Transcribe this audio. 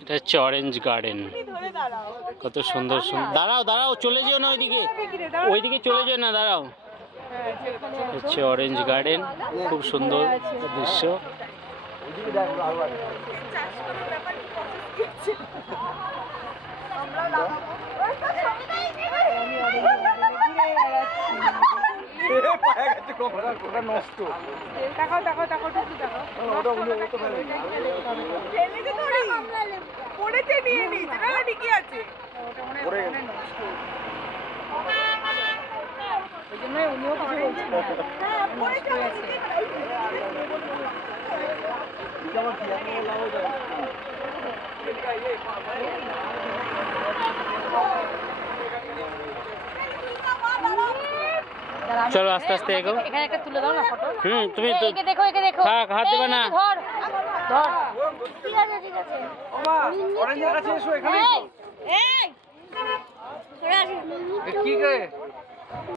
এটা হচ্ছে orange garden. কত সুন্দর সুন্দর। দাঁড়াও দাঁড়াও, চলে যেও না ওইদিকে, ওইদিকে চলে যেও না, দাঁড়াও। হচ্ছে অরেঞ্জ গার্ডেন, খুব সুন্দর দৃশ্য। চলো আস্তে আস্তে এগো। এখানে একটা তুলে দাও না ফটো। তুমি তো একে দেখো, একে দেখো। থাক, হাত দেবে না। ধর ধর। ঠিক আছে ঠিক আছে। ওমা অরেঞ্জের কাছে এসো, এখানে এই এই সরে আসো। কি করে